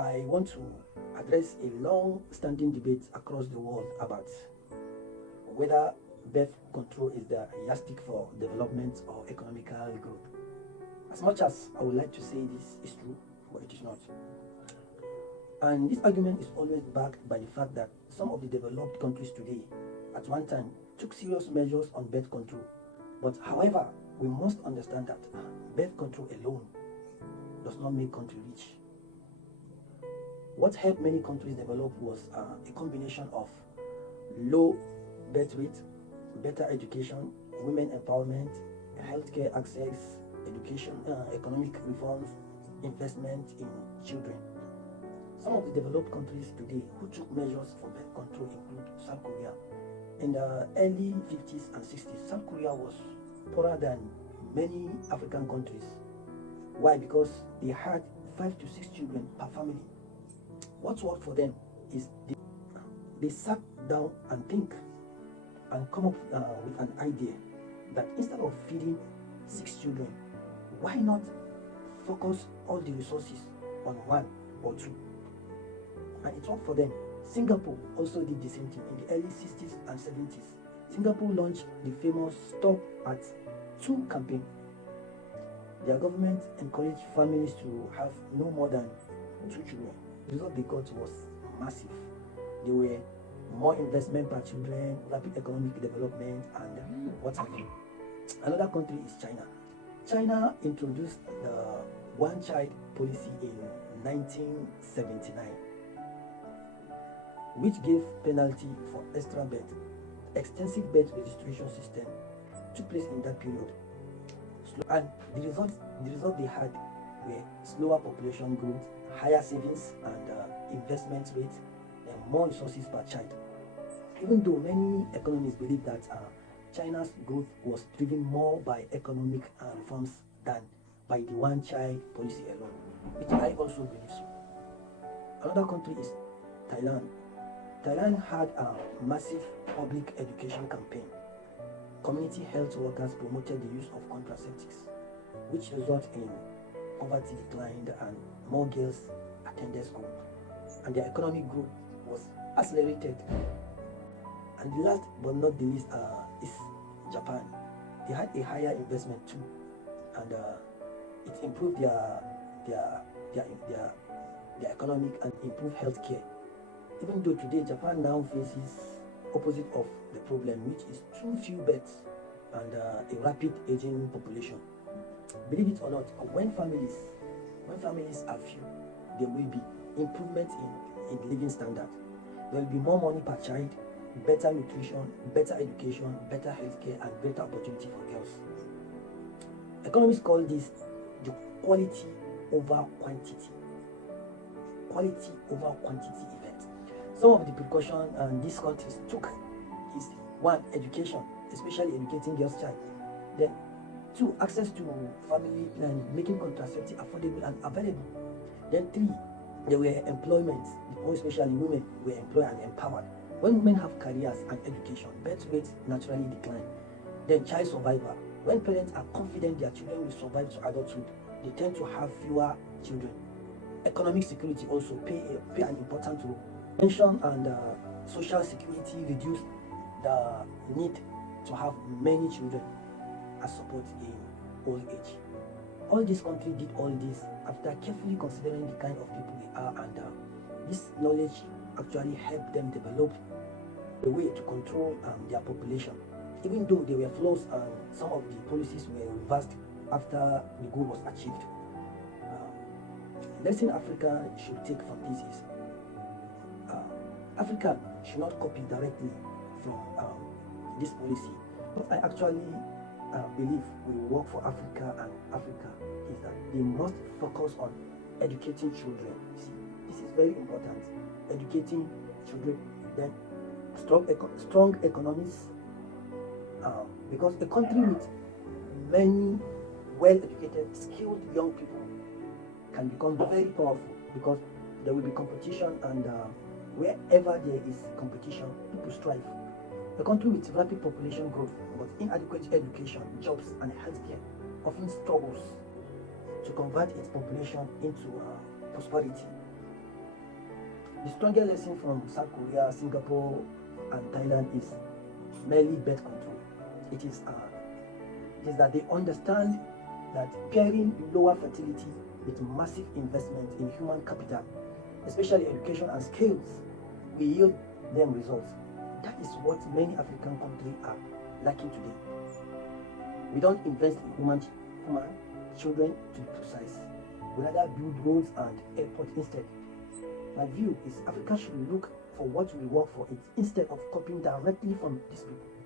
I want to address a long-standing debate across the world about whether birth control is the yardstick for development or economical growth. As much as I would like to say this is true, but it is not. And this argument is always backed by the fact that some of the developed countries today, at one time, took serious measures on birth control. But however, we must understand that birth control alone does not make country rich. What helped many countries develop was a combination of low birth rate, better education, women empowerment, healthcare access, education, economic reforms, investment in children. Some of the developed countries today who took measures for birth control include South Korea. In the early 50s and 60s, South Korea was poorer than many African countries. Why? Because they had 5 to 6 children per family. What worked for them is they sat down and think and come up with an idea that instead of feeding 6 children, why not focus all the resources on 1 or 2? And it worked for them. Singapore also did the same thing in the early 60s and 70s. Singapore launched the famous Stop at 2 campaign. Their government encouraged families to have no more than 2 children. The result they got was massive. There were more investment per children, rapid economic development, and what have you. Another country is China. China introduced the one-child policy in 1979, which gave penalty for extra birth. Extensive birth registration system took place in that period. And the result they had were slower population growth, higher savings and investment rates, and more resources per child. Even though many economists believe that China's growth was driven more by economic reforms than by the one-child policy alone, which I also believe so. Another country is Thailand. Thailand had a massive public education campaign. Community health workers promoted the use of contraceptives, which resulted in poverty declined and more girls attended school. And their economic growth was accelerated. And the last but not the least is Japan. They had a higher investment too, and it improved their economic and improved healthcare. Even though today Japan now faces opposite of the problem, which is too few births and a rapid aging population. Believe it or not, when families are few, there will be improvement in living standard. There will be more money per child, better nutrition, better education, better healthcare, and greater opportunity for girls. Economists call this the quality over quantity. Quality over quantity effect. Some of the precautions these countries took is 1, education, especially educating girls' child. Then 2, access to family planning, making contraceptive affordable and available. Then 3, there were employment, more especially women were employed and empowered. When women have careers and education, birth rates naturally decline. Then child survival. When parents are confident their children will survive to adulthood, they tend to have fewer children. Economic security also play an important role. Pension and social security reduce the need to have many children as support in old age. All these countries did all this after carefully considering the kind of people they are, and this knowledge actually helped them develop a way to control their population. Even though there were flaws and some of the policies were reversed after the goal was achieved. Lesson Africa should take from this is Africa should not copy directly from this policy. What I actually believe will work for Africa and Africa is that they must focus on educating children. See, this is very important. Educating children, then strong economies, because a country with many well-educated, skilled young people can become very powerful, because there will be competition, and wherever there is competition, people strive. A country with rapid population growth but inadequate education, jobs, and healthcare often struggles to convert its population into prosperity. The strongest lesson from South Korea, Singapore, and Thailand is merely birth control. It is that they understand that pairing lower fertility with massive investment in human capital, especially education and skills, will yield them results. That is what many African countries are lacking today. We don't invest in human children, to be precise. We rather build roads and airports instead. My view is Africa should look for what will work for it instead of copying directly from these people.